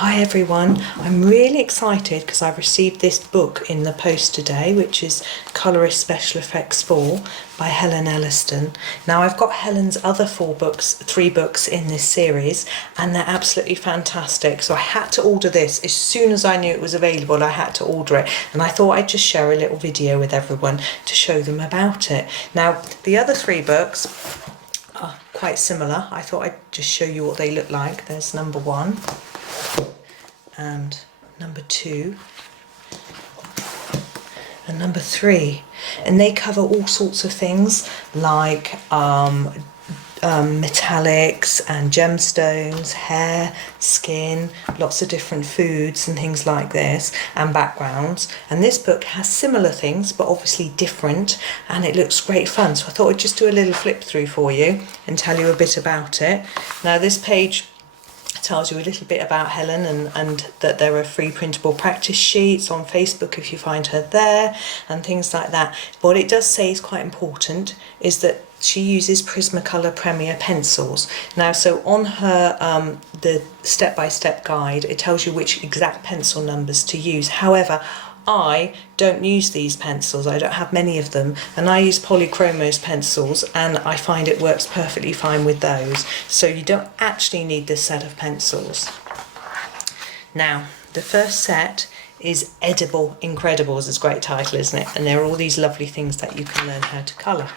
Hi everyone, I'm really excited because I've received this book in the post today, which is Colorist Special Effects 4 by Helen Elliston. Now I've got Helen's other three books in this series, and they're absolutely fantastic. So I had to order this as soon as I knew it was available. I had to order it, and I thought I'd just share a little video with everyone to show them about it. Now the other three books are quite similar. I thought I'd just show you what they look like. There's number 1 and number 2 and number 3, and they cover all sorts of things like metallics and gemstones, hair, skin, lots of different foods and things like this, and backgrounds. And this book has similar things but obviously different, and it looks great fun. So I thought I'd just do a little flip through for you and tell you a bit about it. Now this page tells you a little bit about Helen, and that there are free printable practice sheets on Facebook if you find her there and things like that. What it does say is quite important is that she uses Prismacolor Premier pencils. Now, so on her the step-by-step guide, it tells you which exact pencil numbers to use. However, I don't use these pencils, I don't have many of them, and I use Polychromos pencils, and I find it works perfectly fine with those. So you don't actually need this set of pencils. Now, the first set is Edible Incredibles. It's a great title, isn't it? And there are all these lovely things that you can learn how to colour.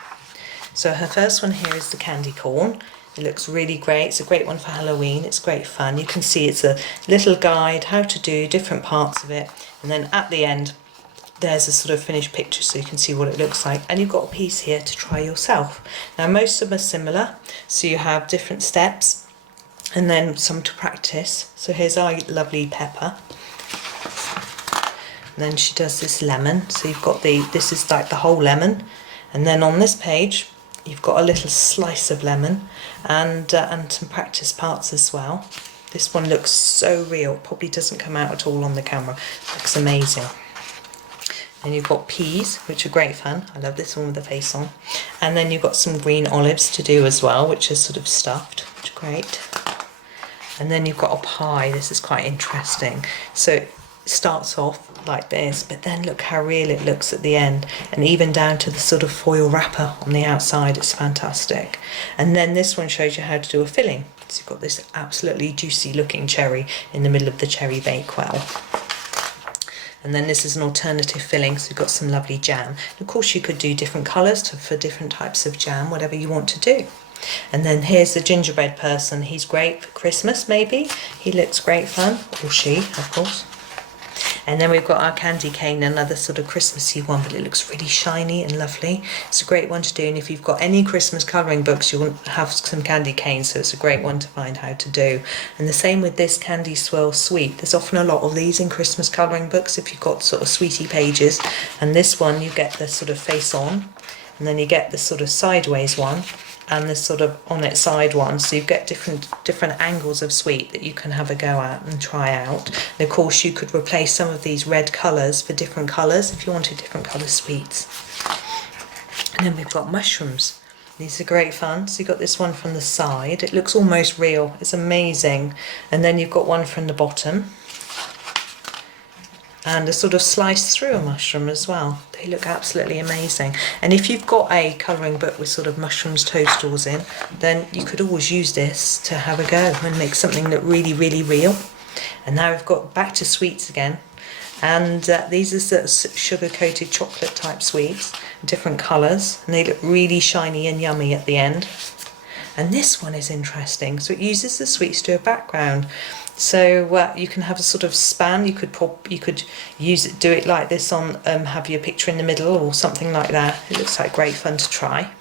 So her first one here is the candy corn. It looks really great. It's a great one for Halloween. It's great fun. You can see it's a little guide how to do different parts of it, and then at the end there's a sort of finished picture so you can see what it looks like, and you've got a piece here to try yourself. Now most of them are similar, so you have different steps and then some to practice. So here's our lovely pepper, and then she does this lemon. So you've got this is like the whole lemon, and then on this page you've got a little slice of lemon and some practice parts as well. This one looks so real, probably doesn't come out at all on the camera. Looks amazing. Then you've got peas, which are great fun. I love this one with the face on. And then you've got some green olives to do as well, which is sort of stuffed, which is great. And then you've got a pie. This is quite interesting. So it starts off like this, but then look how real it looks at the end, and even down to the sort of foil wrapper on the outside. It's fantastic. And then this one shows you how to do a filling. So you've got this absolutely juicy looking cherry in the middle of the cherry bakewell. And then this is an alternative filling, so you've got some lovely jam. And of course you could do different colours for different types of jam, whatever you want to do. And then here's the gingerbread person. He's great for Christmas maybe. He looks great fun, or she of course. And then we've got our candy cane, another sort of Christmassy one, but it looks really shiny and lovely. It's a great one to do, and if you've got any Christmas colouring books, you'll have some candy canes, so it's a great one to find how to do. And the same with this Candy Swirl Sweet. There's often a lot of these in Christmas colouring books if you've got sort of sweetie pages. And this one, you get the sort of face on, and then you get the sort of sideways one, and the sort of on its side one, so you get different angles of sweet that you can have a go at and try out. And of course you could replace some of these red colours for different colours if you wanted different colour sweets. And then we've got mushrooms. These are great fun. So you've got this one from the side, it looks almost real, it's amazing. And then you've got one from the bottom, and a sort of slice through a mushroom as well. They look absolutely amazing. And if you've got a colouring book with sort of mushrooms toadstools in, then you could always use this to have a go and make something look really, really real. And now we've got back to sweets again. And these are the sugar-coated chocolate type sweets, different colours, and they look really shiny and yummy at the end. And this one is interesting. So it uses the sweets to a background. So you can have a sort of span. You could use it, do it like this on, have your picture in the middle or something like that. It looks like great fun to try.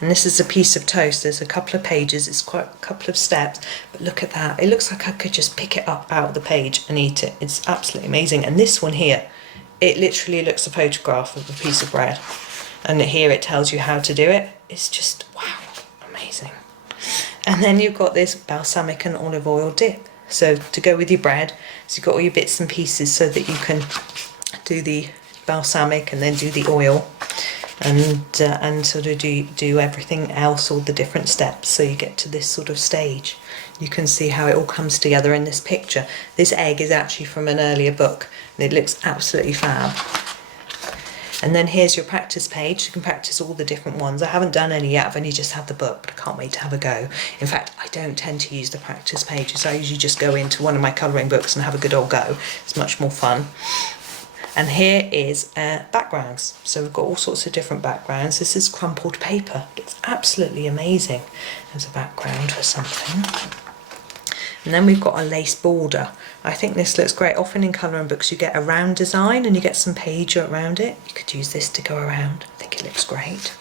And this is a piece of toast. There's a couple of pages. It's quite a couple of steps, but look at that. It looks like I could just pick it up out of the page and eat it. It's absolutely amazing. And this one here, it literally looks a photograph of a piece of bread. And here it tells you how to do it. It's just wow, amazing. And then you've got this balsamic and olive oil dip. So to go with your bread, so you've got all your bits and pieces so that you can do the balsamic and then do the oil. and sort of do everything else, all the different steps, so you get to this sort of stage. You can see how it all comes together in this picture. This egg is actually from an earlier book and it looks absolutely fab. And then here's your practice page. You can practice all the different ones. I haven't done any yet, I've only just had the book, but I can't wait to have a go. In fact, I don't tend to use the practice pages. I usually just go into one of my colouring books and have a good old go. It's much more fun. And here is backgrounds. So we've got all sorts of different backgrounds. This is crumpled paper. It's absolutely amazing as a background for something. And then we've got a lace border. I think this looks great. Often in colouring books you get a round design and you get some page around it. You could use this to go around. I think it looks great.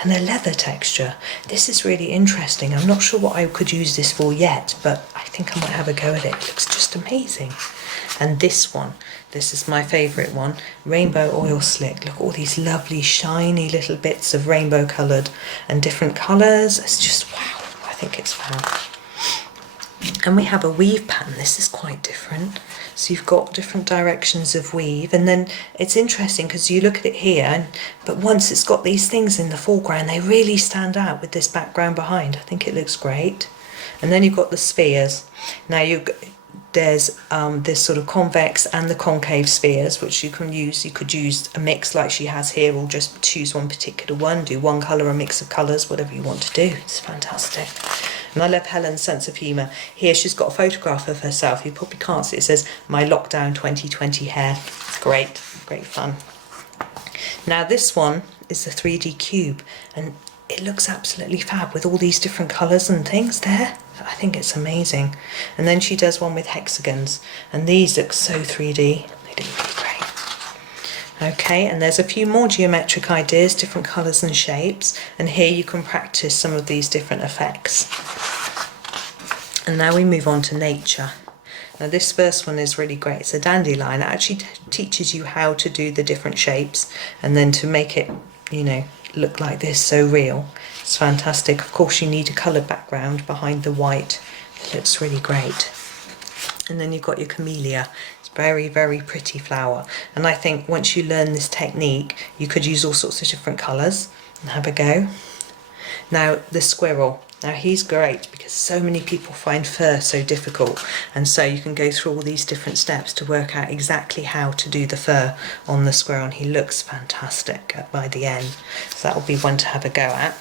And the leather texture. This is really interesting. I'm not sure what I could use this for yet, but I think I might have a go at it. It looks just amazing. And this one, this is my favourite one, rainbow oil slick. Look at all these lovely shiny little bits of rainbow coloured and different colours. It's just wow, I think it's fab. And we have a weave pattern. This is quite different. So you've got different directions of weave, and then it's interesting because you look at it here, but once it's got these things in the foreground, they really stand out with this background behind. I think it looks great. And then you've got the spheres. Now there's this sort of convex and the concave spheres, which you can use. You could use a mix like she has here, or just choose one particular one, do one colour, a mix of colours, whatever you want to do. It's fantastic. And I love Helen's sense of humour. Here she's got a photograph of herself. You probably can't see it. It says, "My lockdown 2020 hair." It's great, great fun. Now this one is the 3D cube, and it looks absolutely fab with all these different colours and things there. I think it's amazing. And then she does one with hexagons, and these look so 3D. They look really great. Okay, and there's a few more geometric ideas, different colours and shapes, and here you can practice some of these different effects. And now we move on to nature. Now this first one is really great. It's a dandelion. It actually teaches you how to do the different shapes and then to make it, you know, look like this, so real. It's fantastic. Of course you need a coloured background behind the white. It looks really great. And then you've got your camellia. It's very, very pretty flower. And I think once you learn this technique, you could use all sorts of different colours and have a go. Now the squirrel. Now he's great because so many people find fur so difficult, and so you can go through all these different steps to work out exactly how to do the fur on the squirrel, and he looks fantastic by the end. So that will be one to have a go at.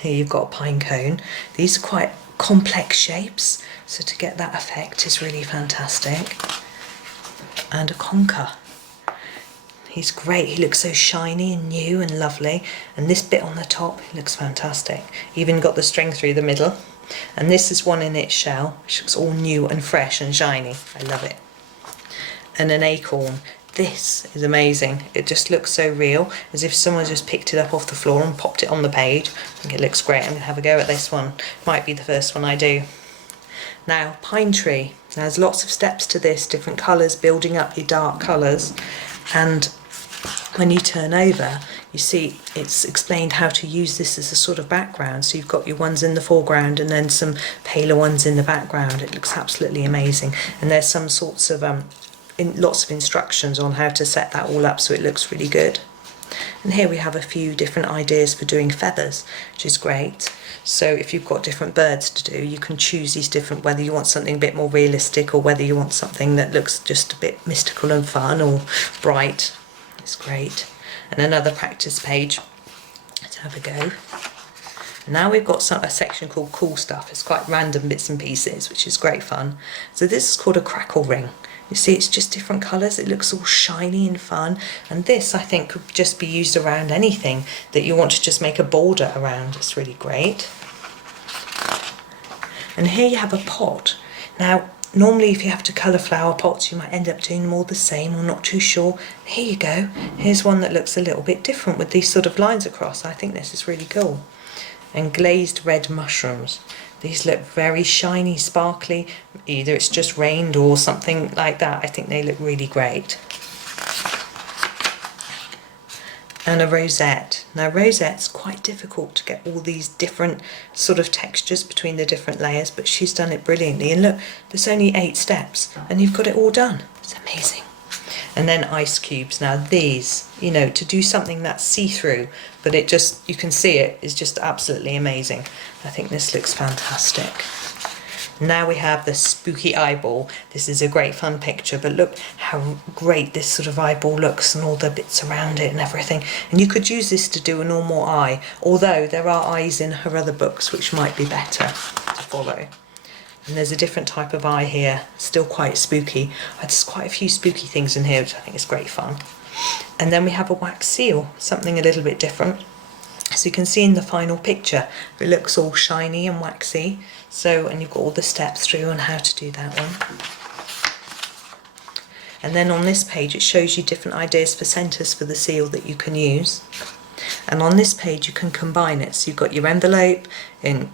Here you've got a pine cone. These are quite complex shapes, so to get that effect is really fantastic. And a conker. He's great. He looks so shiny and new and lovely. And this bit on the top, he looks fantastic. Even got the string through the middle. And this is one in its shell, which looks all new and fresh and shiny. I love it. And an acorn. This is amazing. It just looks so real, as if someone just picked it up off the floor and popped it on the page. I think it looks great. I'm going to have a go at this one. Might be the first one I do. Now, pine tree. Now, there's lots of steps to this, different colours, building up your dark colours. And when you turn over, you see it's explained how to use this as a sort of background. So you've got your ones in the foreground and then some paler ones in the background. It looks absolutely amazing. And there's some sorts of lots of instructions on how to set that all up so it looks really good. And here we have a few different ideas for doing feathers, which is great. So if you've got different birds to do, you can choose these different, whether you want something a bit more realistic or whether you want something that looks just a bit mystical and fun or bright. It's great. And another practice page to have a go. And now we've got a section called cool stuff. It's quite random bits and pieces, which is great fun. So this is called a crackle ring. You see, it's just different colours. It looks all shiny and fun. And this, I think, could just be used around anything that you want to just make a border around. It's really great. And here you have a pot. Now, normally if you have to colour flower pots, you might end up doing them all the same or not too sure. Here you go. Here's one that looks a little bit different with these sort of lines across. I think this is really cool. And glazed red mushrooms. These look very shiny, sparkly. Either it's just rained or something like that. I think they look really great. And a rosette. Now rosette's quite difficult to get all these different sort of textures between the different layers, but she's done it brilliantly. And look, there's only 8 steps and you've got it all done. It's amazing. And then ice cubes. Now these, you know, to do something that's see-through, but it just, you can see it, is just absolutely amazing. I think this looks fantastic. Now we have the spooky eyeball. This is a great fun picture, but look how great this sort of eyeball looks and all the bits around it and everything. And you could use this to do a normal eye, although there are eyes in her other books which might be better to follow. And there's a different type of eye here, still quite spooky. There's quite a few spooky things in here, which I think is great fun. And then we have a wax seal, something a little bit different. So you can see in the final picture, it looks all shiny and waxy. So, and you've got all the steps through on how to do that one. And then on this page, it shows you different ideas for centres for the seal that you can use. And on this page, you can combine it. So you've got your envelope, and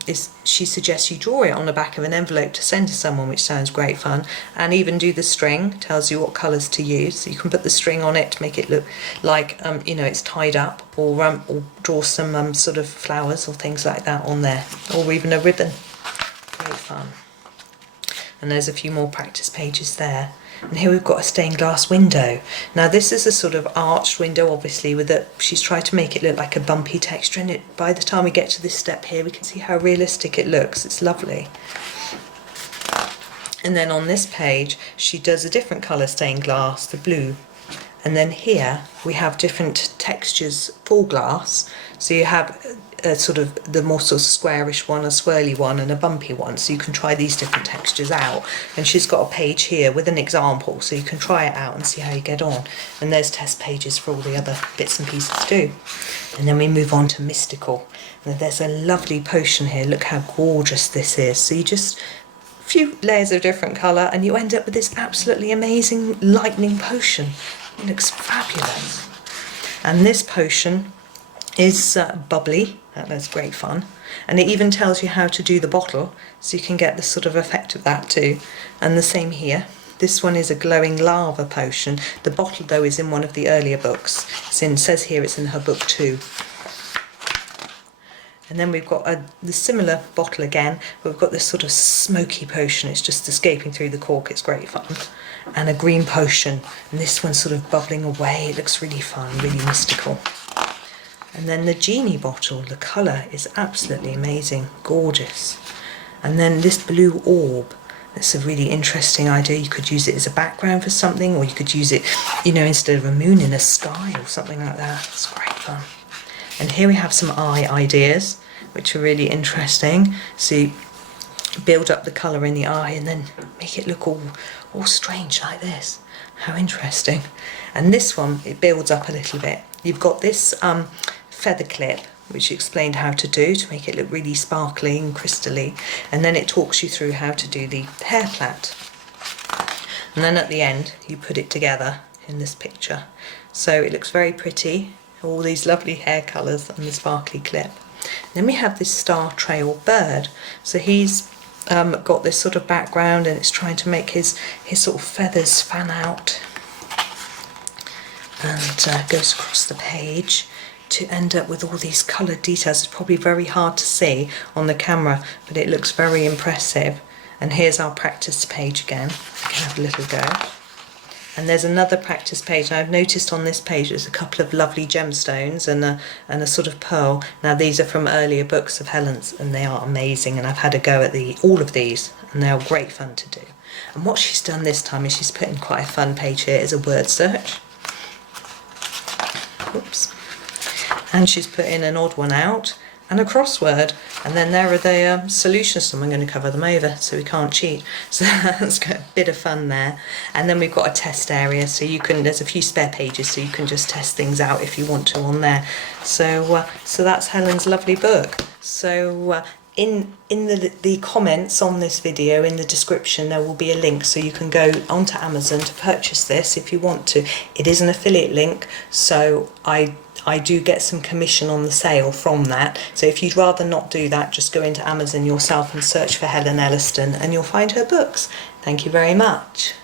she suggests you draw it on the back of an envelope to send to someone, which sounds great fun. And even do the string, tells you what colours to use. So you can put the string on it to make it look like, you know, it's tied up, or draw some sort of flowers or things like that on there, or even a ribbon. Great fun. And there's a few more practice pages there. And here we've got a stained glass window. Now this is a sort of arched window, obviously, with she's tried to make it look like a bumpy texture, and by the time we get to this step here, we can see how realistic it looks. It's lovely. And then on this page, she does a different colour stained glass, the blue. And then here we have different textures for glass. So you have sort of the more sort of squarish one, a swirly one, and a bumpy one. So you can try these different textures out. And she's got a page here with an example, so you can try it out and see how you get on. And there's test pages for all the other bits and pieces too. And then we move on to mystical. And there's a lovely potion here. Look how gorgeous this is. So you just a few layers of different colour, and you end up with this absolutely amazing lightning potion. It looks fabulous. And this potion is bubbly. That's great fun. And it even tells you how to do the bottle, so you can get the sort of effect of that too. And the same here. This one is a glowing lava potion. The bottle though is in one of the earlier books. Says here it's in her book 2. And then we've got the similar bottle again, but we've got this sort of smoky potion. It's just escaping through the cork. It's great fun. And a green potion, and this one's sort of bubbling away. It looks really fun, really mystical. And then the genie bottle, the colour is absolutely amazing, gorgeous. And then this blue orb, that's a really interesting idea. You could use it as a background for something, or you could use it, you know, instead of a moon in a sky or something like that. It's great fun. And here we have some eye ideas, which are really interesting. So you build up the colour in the eye and then make it look all strange like this. How interesting. And this one, it builds up a little bit. You've got this feather clip, which explained how to do to make it look really sparkly and crystally, and then it talks you through how to do the hair plait. And then at the end you put it together in this picture, so it looks very pretty, all these lovely hair colours and the sparkly clip. Then we have this star trail bird, so he's got this sort of background, and it's trying to make his sort of feathers fan out, and goes across the page to end up with all these coloured details. It's probably very hard to see on the camera, but it looks very impressive. And here's our practice page again. We can have a little go. And there's another practice page, and I've noticed on this page there's a couple of lovely gemstones and a sort of pearl. Now these are from earlier books of Helen's, and they are amazing, and I've had a go at all of these, and they're great fun to do. And what she's done this time is she's put in quite a fun page here as a word search. Oops. And she's put in an odd one out and a crossword, and then there are the solutions, and I'm going to cover them over so we can't cheat. So that's got a bit of fun there. And then we've got a test area, so you can, there's a few spare pages, so you can just test things out if you want to on there. So so that's Helen's lovely book. So in the comments on this video, in the description, there will be a link, so you can go onto Amazon to purchase this if you want to. It is an affiliate link, so I do get some commission on the sale from that. So if you'd rather not do that, just go into Amazon yourself and search for Helen Elliston, and you'll find her books. Thank you very much.